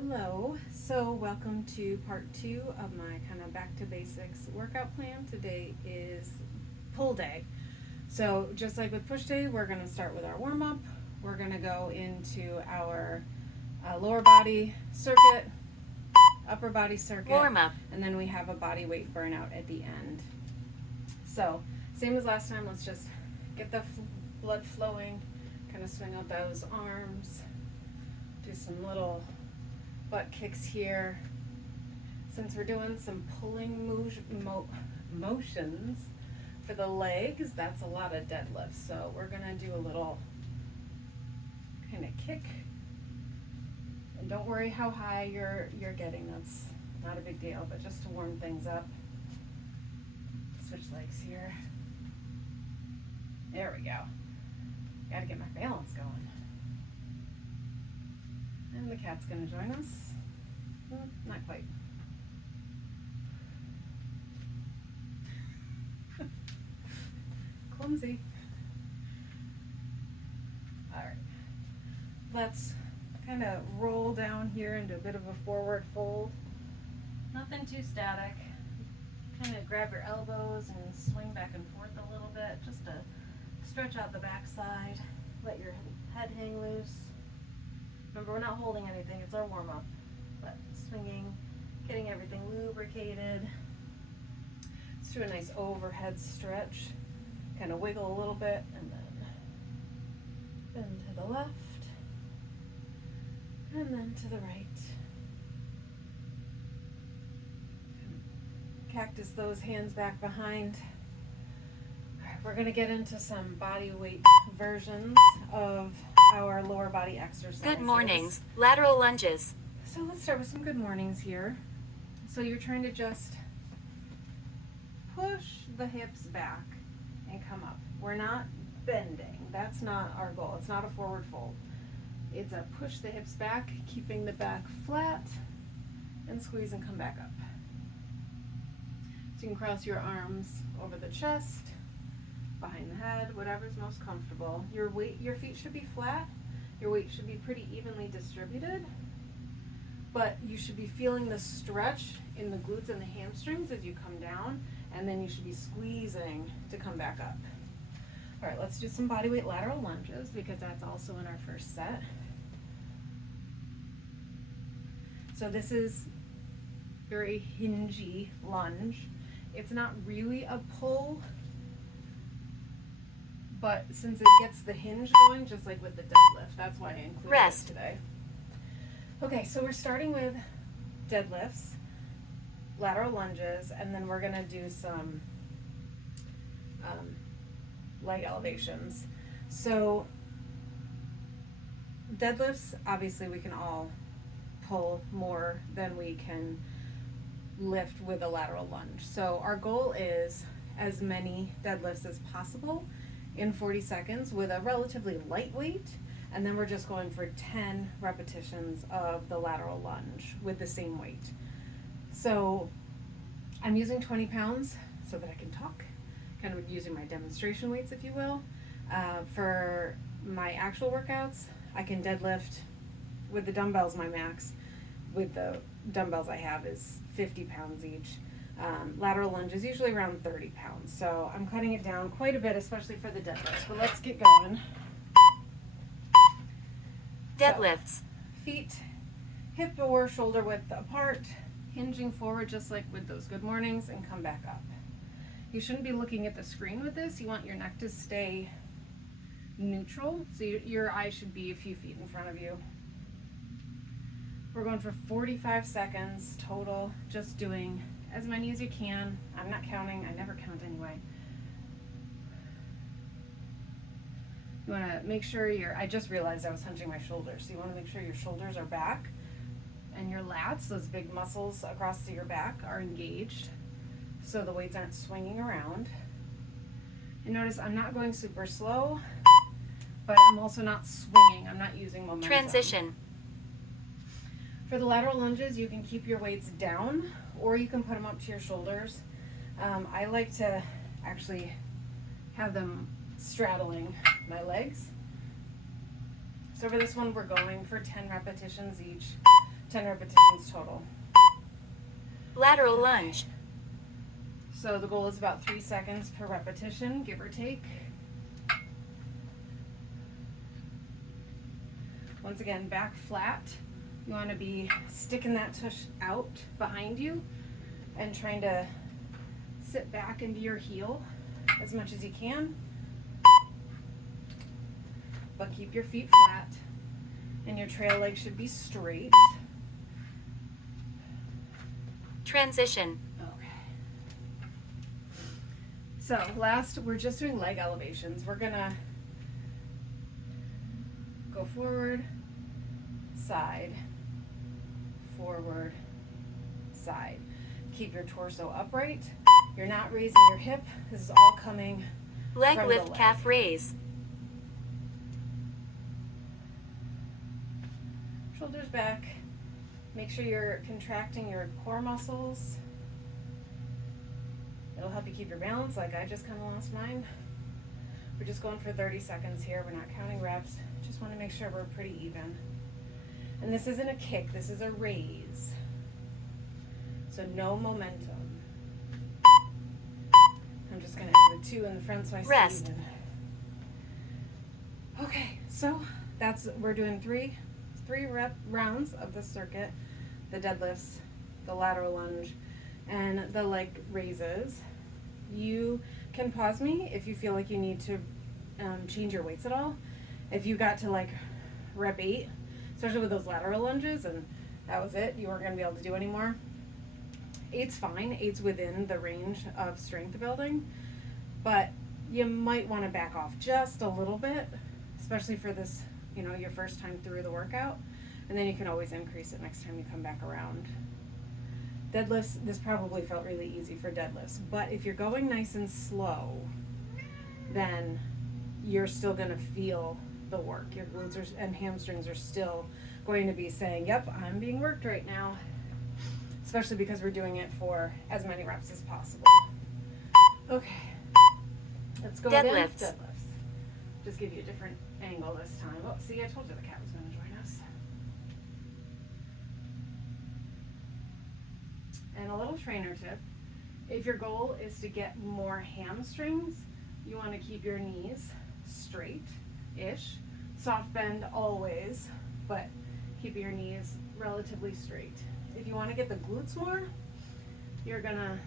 Hello, so welcome to part 2 of my kind of back to basics workout plan. Today is pull day. So just like with push day, we're going to start with our warm-up. We're going to go into our lower body circuit, upper body circuit, warm-up, and then we have a body weight burnout at the end. So same as last time, let's just get the blood flowing, kind of swing out those arms, do some little butt kicks here. Since we're doing some pulling motions for the legs, that's a lot of deadlifts. So we're gonna do a little kind of kick. And don't worry how high you're getting, that's not a big deal, but just to warm things up. Switch legs here. There we go. Gotta get my balance going. And the cat's gonna join us. Well, not quite. Clumsy. Alright. Let's kind of roll down here into a bit of a forward fold. Nothing too static. Kind of grab your elbows and swing back and forth a little bit just to stretch out the backside. Let your head hang loose. Remember, we're not holding anything, it's our warm-up, but swinging, getting everything lubricated. Let's do a nice overhead stretch, kind of wiggle a little bit, and then bend to the left, and then to the right. Cactus those hands back behind. All right, we're gonna get into some body weight versions of our lower body exercises. good mornings, lateral lunges, So let's start with some good mornings here. So you're trying to just push the hips back and come up. We're not bending. That's not our goal. It's not a forward fold. It's a push the hips back, keeping the back flat, and squeeze and come back up. So you can cross your arms over the chest, behind the head, whatever's most comfortable. Your feet should be flat. Your weight should be pretty evenly distributed, but you should be feeling the stretch in the glutes and the hamstrings as you come down, and then you should be squeezing to come back up. All right, let's do some bodyweight lateral lunges because that's also in our first set. So this is very hingy lunge. It's not really a pull, but since it gets the hinge going, just like with the deadlift, that's why I included Rest. it today. Okay, so we're starting with deadlifts, lateral lunges, and then we're gonna do some leg elevations. So deadlifts, obviously we can all pull more than we can lift with a lateral lunge. So our goal is as many deadlifts as possible in 40 seconds with a relatively light weight, and then we're just going for 10 repetitions of the lateral lunge with the same weight. So I'm using 20 pounds so that I can talk, kind of using my demonstration weights, if you will. For my actual workouts, I can deadlift with the dumbbells. My max with the dumbbells I have is 50 pounds each. Lateral lunge is usually around 30 pounds. So I'm cutting it down quite a bit, especially for the deadlifts. But let's get going. deadlifts, So, feet hip or shoulder width apart, hinging forward just like with those good mornings, and come back up. You shouldn't be looking at the screen with this. You want your neck to stay neutral. So your eyes should be a few feet in front of you. We're going for 45 seconds total, just doing as many as you can. I'm not counting, I never count anyway. You wanna make sure I just realized I was hunching my shoulders, so you wanna make sure your shoulders are back and your lats, those big muscles across your back, are engaged so the weights aren't swinging around. And notice I'm not going super slow, but I'm also not swinging, I'm not using momentum. transition, For the lateral lunges, you can keep your weights down or you can put them up to your shoulders. I like to actually have them straddling my legs. So for this one, we're going for 10 repetitions each 10 repetitions total. Lateral lunge. So the goal is about 3 seconds per repetition, give or take. Once again, back flat. You want to be sticking that tush out behind you and trying to sit back into your heel as much as you can. But keep your feet flat and your trail leg should be straight. Transition. Okay. So last, we're just doing leg elevations. We're gonna go forward, side, forward, side. Keep your torso upright. You're not raising your hip. This is all coming Leg from the lift, leg. calf raise. Shoulders back. Make sure you're contracting your core muscles. It'll help you keep your balance, like I just kind of lost mine. We're just going for 30 seconds here. We're not counting reps. Just want to make sure we're pretty even. And this isn't a kick, this is a raise. So no momentum. I'm just going to end with 2 in the front so I stay Rest. even. Okay, so we're doing three rep rounds of the circuit, the deadlifts, the lateral lunge, and the leg raises. You can pause me if you feel like you need to change your weights at all. If you got to like rep 8, especially with those lateral lunges, and that was it, you weren't going to be able to do anymore. 8's fine. 8's within the range of strength building, but you might want to back off just a little bit, especially for this, your first time through the workout, and then you can always increase it next time you come back around. Deadlifts, this probably felt really easy for deadlifts, but if you're going nice and slow, then you're still going to feel the work. Your glutes and hamstrings are still going to be saying, yep, I'm being worked right now, especially because we're doing it for as many reps as possible. Okay, let's go again. Deadlifts. Deadlifts. Just give you a different angle this time. Oh, see, I told you the cat was going to join us. And a little trainer tip, if your goal is to get more hamstrings, you want to keep your knees straight-ish. Soft bend always, but keep your knees relatively straight. If you want to get the glutes more, you're going to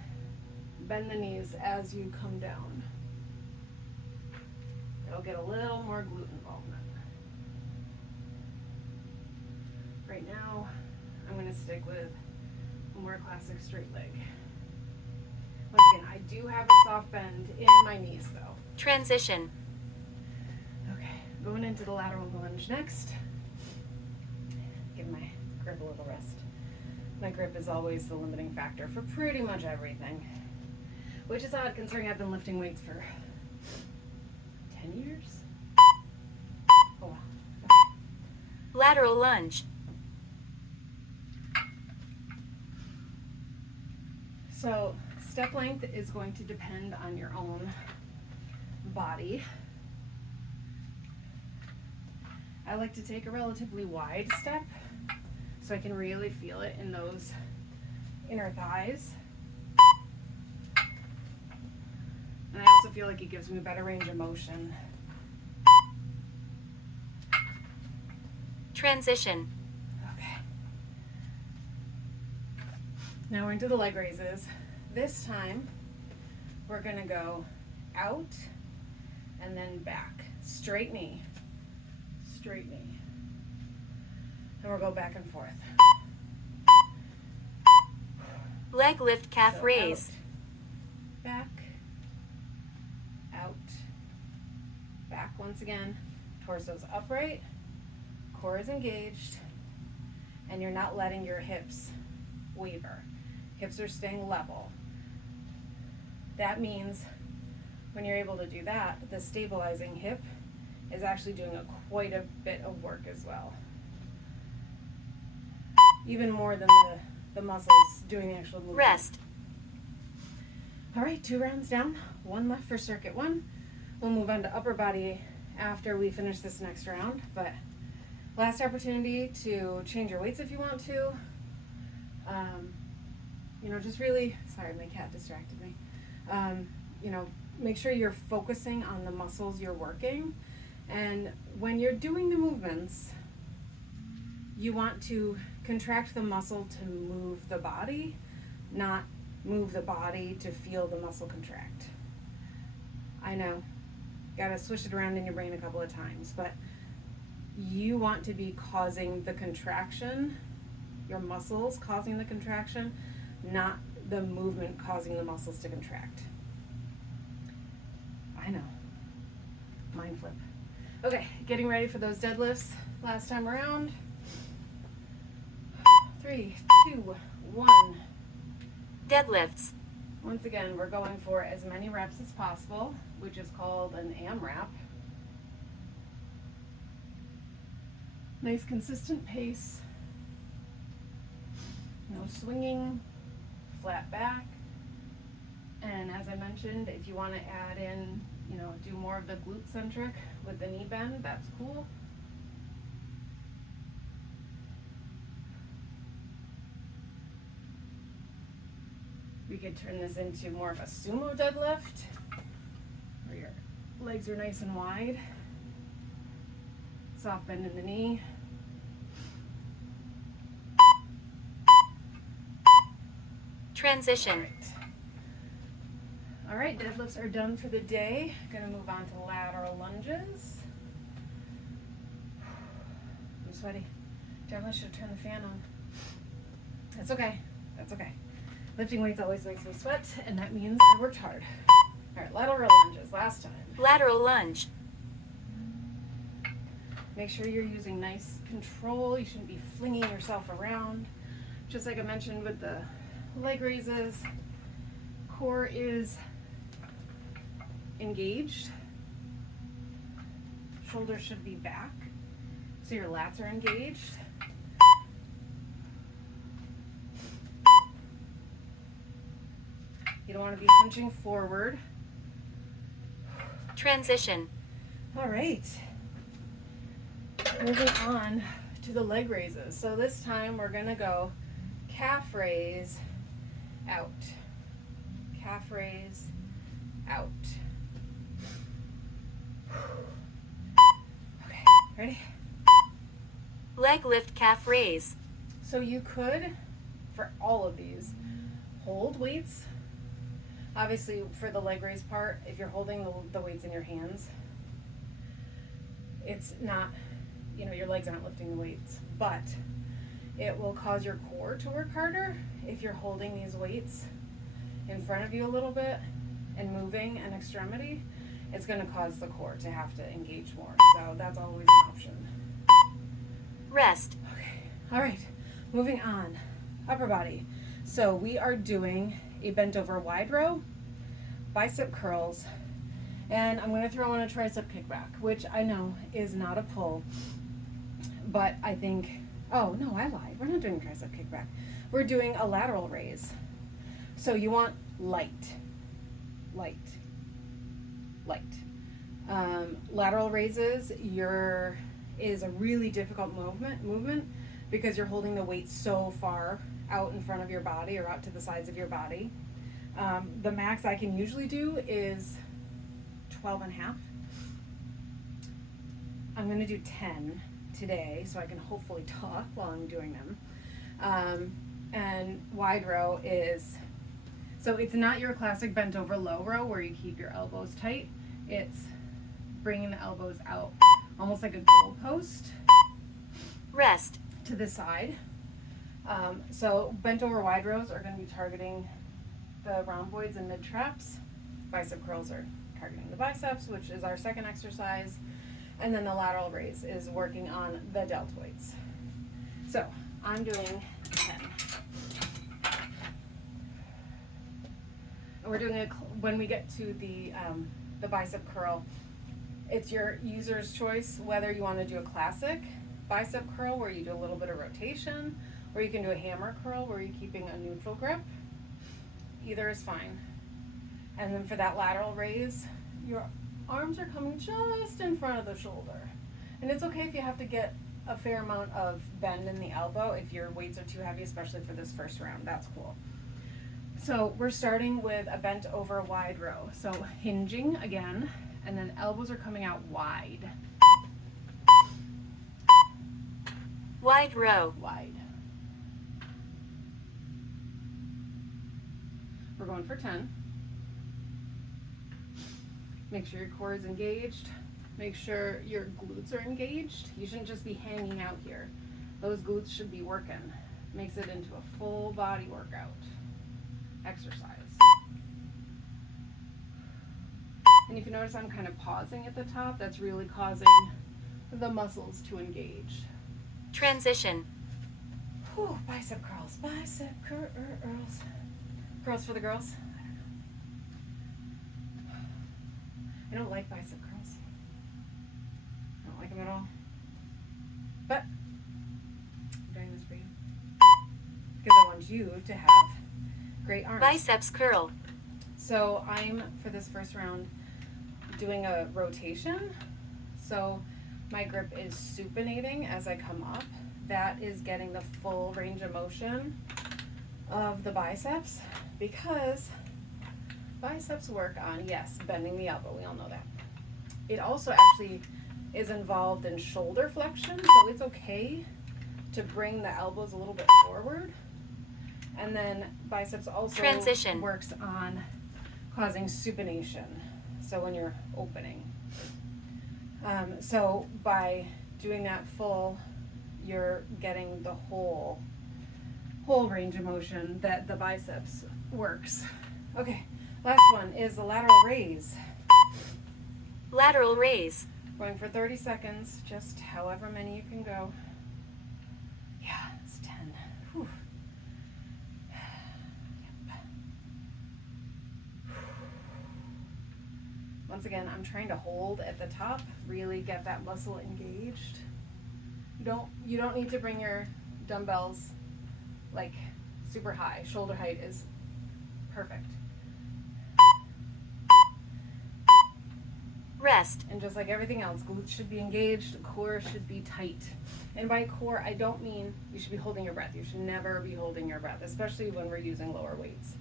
bend the knees as you come down. It'll get a little more glute involvement. Right now, I'm going to stick with a more classic straight leg. Once again, I do have a soft bend in my knees though. Transition. Okay, going into the lateral lunge next. Give my grip a little rest. My grip is always the limiting factor for pretty much everything, which is odd considering I've been lifting weights for 10 years. Oh wow. Okay. Lateral lunge. So step length is going to depend on your own body. I like to take a relatively wide step so I can really feel it in those inner thighs. And I also feel like it gives me a better range of motion. Transition. Okay. Now we're into the leg raises. This time we're going to go out and then back. Straight knee. Straight knee. And we'll go back and forth. Leg lift, calf So raise. out, back, out, back once again. Torso's upright, core is engaged, and you're not letting your hips waver. Hips are staying level. That means when you're able to do that, the stabilizing hip is actually doing quite a bit of work as well. Even more than the muscles doing the actual movement. Rest. All right, 2 rounds down, 1 left for circuit 1. We'll move on to upper body after we finish this next round, but Last opportunity to change your weights if you want to. Just really, sorry, my cat distracted me. Make sure you're focusing on the muscles you're working. And when you're doing the movements, you want to contract the muscle to move the body, not move the body to feel the muscle contract. I know, gotta swish it around in your brain a couple of times, but you want to be causing the contraction, your muscles causing the contraction, not the movement causing the muscles to contract. I know, mind flip. Okay, getting ready for those deadlifts last time around. 3, 2, 1. Deadlifts. Once again, we're going for as many reps as possible, which is called an AMRAP. Nice consistent pace. No swinging, flat back. And as I mentioned, if you want to add in, do more of the glute centric with the knee bend, that's cool. We could turn this into more of a sumo deadlift, where your legs are nice and wide. Soft bend in the knee. Transition. All right, deadlifts are done for the day. Gonna move on to lateral lunges. I'm sweaty. Definitely should turn the fan on. That's okay. That's okay. Lifting weights always makes me sweat, and that means I worked hard. All right, lateral lunges, last time. Lateral lunge. Make sure you're using nice control. You shouldn't be flinging yourself around. Just like I mentioned with the leg raises, core is engaged. Shoulders should be back, so your lats are engaged. You don't want to be hunching forward. Transition. All right. Moving on to the leg raises. So this time we're going to go calf raise, out. Calf raise, out. Okay, ready? Leg lift calf raise. So you could, for all of these, hold weights. Obviously, for the leg raise part, if you're holding the weights in your hands, it's not, your legs aren't lifting the weights, but it will cause your core to work harder if you're holding these weights in front of you a little bit and moving an extremity. It's going to cause the core to have to engage more, so that's always an option. Rest. Okay, all right, moving on. Upper body. So we are doing a bent over wide row, bicep curls, and I'm going to throw in a tricep kickback, which I know is not a pull, but I think, oh no, I lied. We're not doing tricep kickback. We're doing a lateral raise. So you want light. Lateral raises is a really difficult movement because you're holding the weight so far out in front of your body or out to the sides of your body. The max I can usually do is 12 and a half. I'm going to do 10 today so I can hopefully talk while I'm doing them. And wide row so it's not your classic bent over low row where you keep your elbows tight. It's bringing the elbows out almost like a goal post. Rest. To the side. So bent over wide rows are going to be targeting the rhomboids and mid traps. Bicep curls are targeting the biceps, which is our second exercise. And then the lateral raise is working on the deltoids. So I'm doing 10. And we're doing when we get to the bicep curl, it's your user's choice whether you want to do a classic bicep curl where you do a little bit of rotation, or you can do a hammer curl where you're keeping a neutral grip. Either is fine. And then for that lateral raise, your arms are coming just in front of the shoulder. And it's okay if you have to get a fair amount of bend in the elbow if your weights are too heavy, especially for this first round. That's cool. So we're starting with a bent over wide row. So hinging again, and then elbows are coming out wide. Wide row. Wide. We're going for 10. Make sure your core is engaged. Make sure your glutes are engaged. You shouldn't just be hanging out here. Those glutes should be working. Makes it into a full body workout exercise. And if you notice I'm kind of pausing at the top, that's really causing the muscles to engage. Transition. Whew, bicep curls, bicep curls. Curls for the girls. I don't like bicep curls. I don't like them at all. But I'm doing this for you because I want you to have great arms. Biceps curl. So I'm, for this first round, doing a rotation. So my grip is supinating as I come up. That is getting the full range of motion of the biceps, because biceps work on, yes, bending the elbow. We all know that. It also actually is involved in shoulder flexion, so it's okay to bring the elbows a little bit forward. And then biceps also Transition. works on causing supination, so when you're opening. So by doing that full, you're getting the whole range of motion that the biceps works. Okay, last one is the lateral raise. Lateral raise. Going for 30 seconds, just however many you can go. Yeah, it's 10. Whew. Once again, I'm trying to hold at the top, really get that muscle engaged. You don't need to bring your dumbbells like super high. Shoulder height is perfect. Rest. And just like everything else, glutes should be engaged, core should be tight. And by core, I don't mean you should be holding your breath. You should never be holding your breath, especially when we're using lower weights.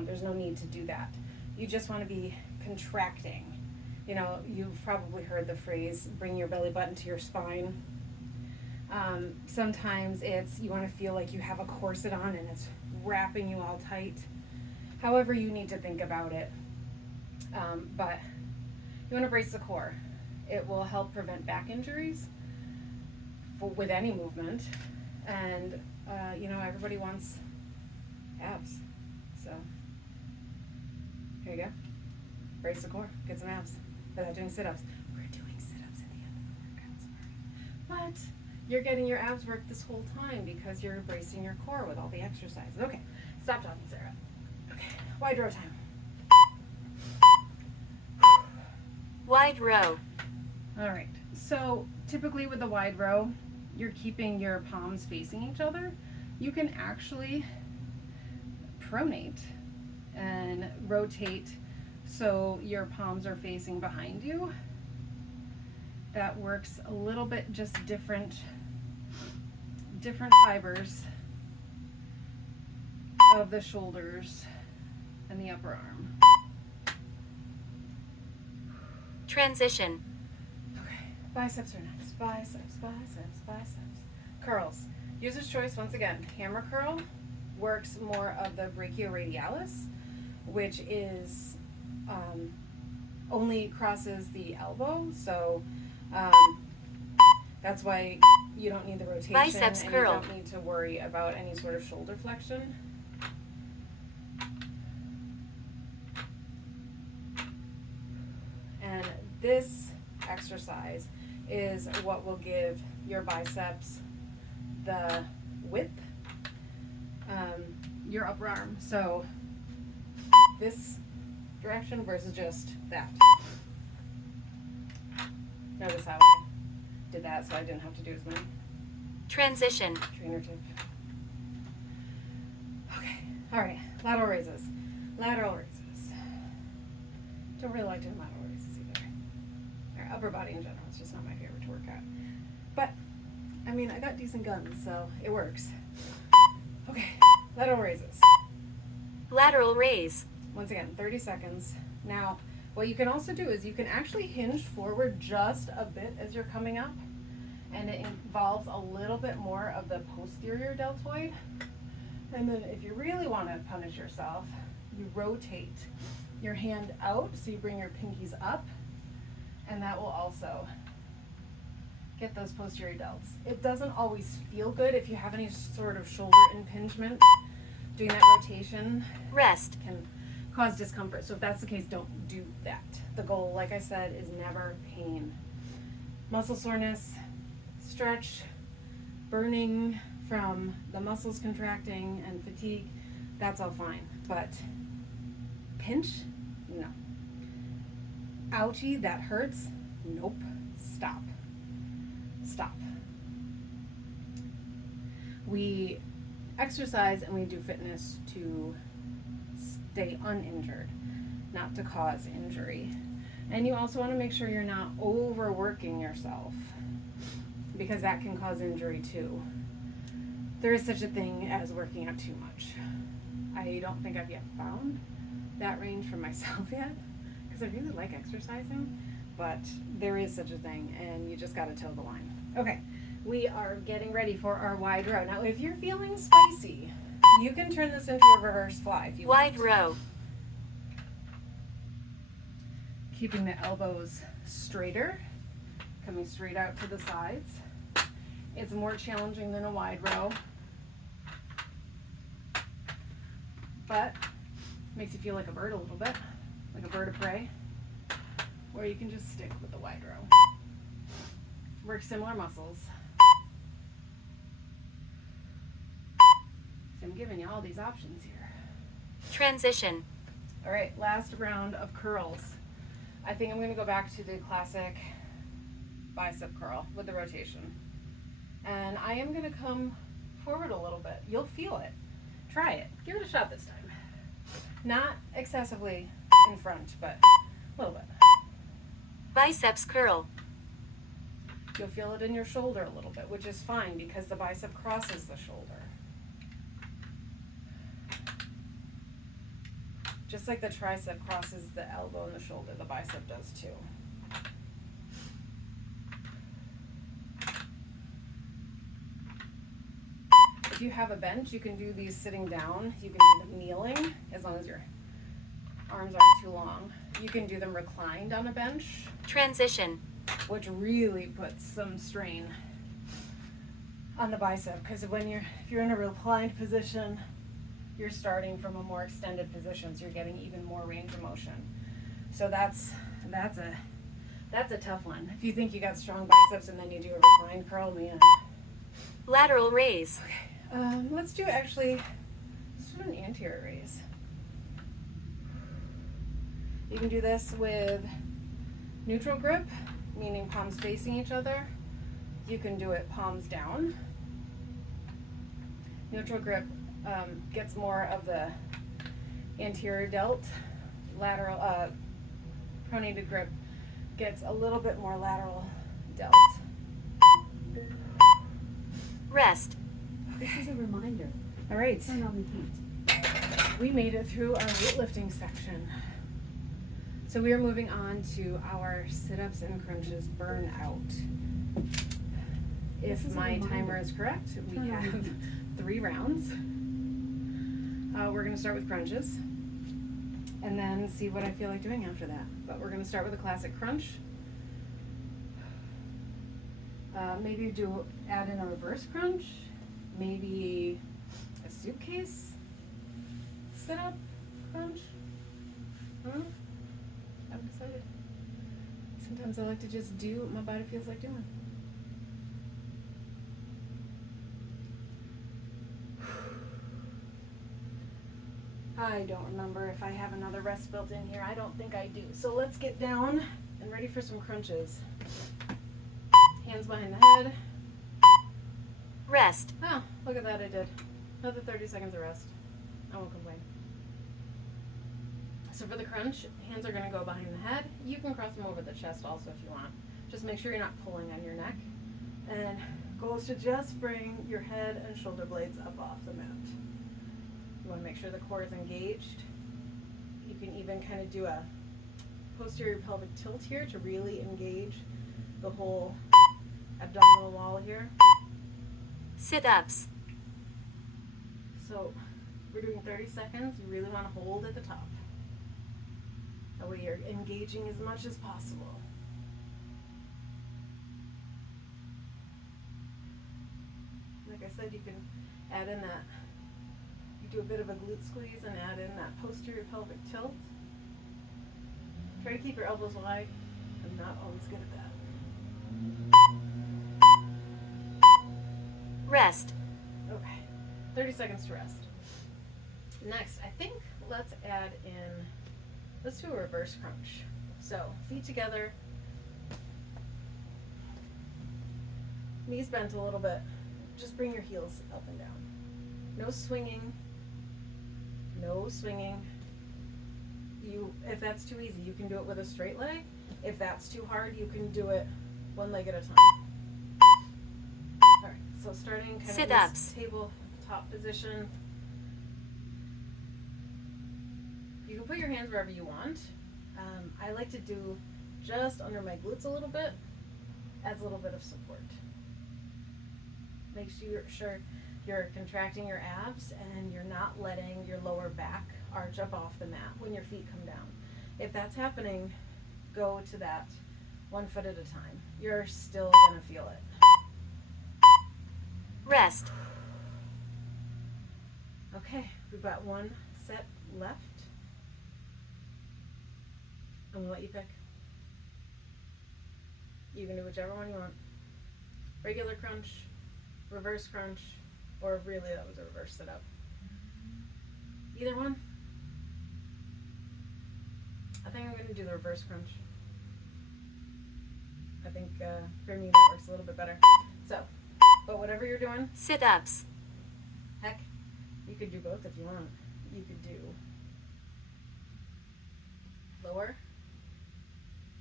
There's no need to do that. You just want to be contracting. You know, you've probably heard the phrase, bring your belly button to your spine. Sometimes it's, you want to feel like you have a corset on and it's wrapping you all tight. However you need to think about it. But you want to brace the core. It will help prevent back injuries with any movement. And, you know, everybody wants abs. So, here you go. Brace the core. Get some abs without doing sit-ups. We're doing sit-ups at the end of the workout, sorry. But you're getting your abs work this whole time because you're bracing your core with all the exercises. Okay, stop talking, Sarah. Okay, wide row time. Wide row. All right, so typically with the wide row, you're keeping your palms facing each other. You can actually pronate and rotate so your palms are facing behind you. That works a little bit, just different fibers of the shoulders and the upper arm. Transition. Okay, biceps are next. Biceps, biceps, biceps. Curls. User's choice, once again. Hammer curl works more of the brachioradialis, which is only crosses the elbow, so that's why you don't need the rotation. Biceps and curl. You don't need to worry about any sort of shoulder flexion. And this exercise is what will give your biceps the width, your upper arm. So this direction versus just that. Notice how I did that so I didn't have to do as many. Transition. Trainer tip. Okay, alright, lateral raises. Lateral raises. Don't really like doing lateral raises either. Or upper body in general, it's just not my favorite to work out. But I mean, I got decent guns, so it works. Okay, lateral raises. Lateral raise. Once again, 30 seconds. Now, what you can also do is you can actually hinge forward just a bit as you're coming up, and it involves a little bit more of the posterior deltoid. And then if you really want to punish yourself, you rotate your hand out, so you bring your pinkies up, and that will also get those posterior delts. It doesn't always feel good if you have any sort of shoulder impingement. Doing that rotation Rest. can cause discomfort. So if that's the case, don't do that. The goal, like I said, is never pain. Muscle soreness, stretch, burning from the muscles contracting and fatigue, that's all fine. But pinch, no. Ouchie, that hurts, nope. Stop. Stop. We exercise and we do fitness to stay uninjured, not to cause injury. And you also want to make sure you're not overworking yourself, because that can cause injury too. There is such a thing as working out too much. I don't think I've yet found that range for myself yet, because I really like exercising, but there is such a thing, and you just got to toe the line. Okay, we are getting ready for our wide row. Now, if you're feeling spicy, you can turn this into a reverse fly if you Wide want. row. Keeping the elbows straighter, coming straight out to the sides. It's more challenging than a wide row, but makes you feel like a bird a little bit, like a bird of prey, or you can just stick with the wide row. Work similar muscles. So I'm giving you all these options here. Transition. All right, last round of curls. I think I'm going to go back to the classic bicep curl with the rotation. And I am going to come forward a little bit. You'll feel it. Try it. Give it a shot this time. Not excessively in front, but a little bit. Biceps curl. You'll feel it in your shoulder a little bit, which is fine because the bicep crosses the shoulder. Just like the tricep crosses the elbow and the shoulder, the bicep does too. If you have a bench, you can do these sitting down. You can do them kneeling, as long as your arms aren't too long. You can do them reclined on a bench, Transition. which really puts some strain on the bicep, because if you're in a reclined position, you're starting from a more extended position, so you're getting even more range of motion. So that's a tough one. If you think you got strong biceps and then you do a reclined curl, man. Lateral raise. Okay, let's do an anterior raise. You can do this with neutral grip, meaning palms facing each other. You can do it palms down. Neutral grip gets more of the anterior delt. Lateral, pronated grip gets a little bit more lateral delt. Rest. This is a reminder. All right, Turn on the heat. we made it through our weightlifting section. So we are moving on to our sit-ups and crunches burnout. This If is a my reminder. timer is correct, we Turn on the have heat. 3 rounds. We're going to start with crunches and then see what I feel like doing after that. But we're going to start with a classic crunch. Maybe add in a reverse crunch, maybe a suitcase sit-up crunch. I'm excited. Sometimes I like to just do what my body feels like doing. I don't remember if I have another rest built in here. I don't think I do. So let's get down and ready for some crunches. Hands behind the head. Rest. Oh, look at that, I did. Another 30 seconds of rest. I won't complain. So for the crunch, hands are going to go behind the head. You can cross them over the chest also if you want. Just make sure you're not pulling on your neck. And Goal is to just bring your head and shoulder blades up off the mat. You want to make sure the core is engaged. You can even kind of do a posterior pelvic tilt here to really engage the whole abdominal wall here. Sit-ups. So we're doing 30 seconds. You really want to hold at the top. That way you're engaging as much as possible. Like I said, you can add in that, you do a bit of a glute squeeze and add in that posterior pelvic tilt. Try to keep your elbows wide. I'm not always good at that. Rest. Okay, 30 seconds to rest. Next, I think let's add in, let's do a reverse crunch. So, feet together, knees bent a little bit. Just bring your heels up and down. No swinging. No swinging. If that's too easy, you can do it with a straight leg. If that's too hard, you can do it one leg at a time. All right, so starting kind of Sit-ups. this tabletop position. You can put your hands wherever you want. I like to do just under my glutes a little bit, adds a little bit of support. Make sure you're contracting your abs and you're not letting your lower back arch up off the mat when your feet come down. If that's happening, go to that 1 foot at a time. You're still gonna feel it. Rest. Okay, we've got one set left. I'm gonna let you pick. You can do whichever one you want. Regular crunch, reverse crunch, or really that was a reverse sit up. Either one. I think I'm gonna do the reverse crunch. I think for me that works a little bit better. So, but whatever you're doing, Sit-ups. heck, you could do both if you want. You could do lower,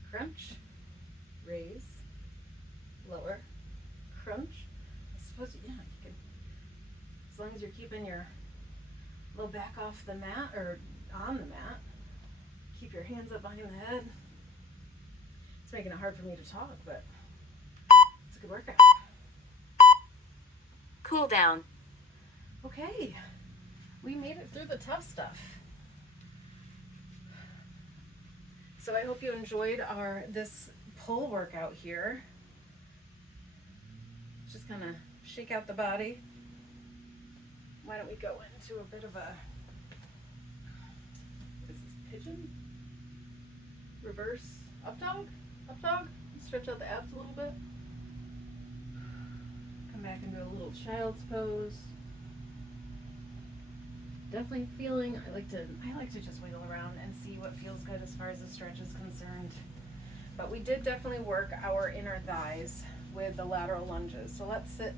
crunch, raise, lower, crunch. I suppose, yeah, you could, as long as you're keeping your low back off the mat or on the mat, keep your hands up behind the head. It's making it hard for me to talk, but it's a good workout. Cooldown. Okay, we made it through the tough stuff. So I hope you enjoyed this pull workout here. Just kind of shake out the body. Why don't we go into a bit of a, what is this, pigeon? Reverse up dog? Up dog? Stretch out the abs a little bit. Come back into a little child's pose. Definitely feeling, I like to just wiggle around and see what feels good as far as the stretch is concerned. But we did definitely work our inner thighs with the lateral lunges. So let's sit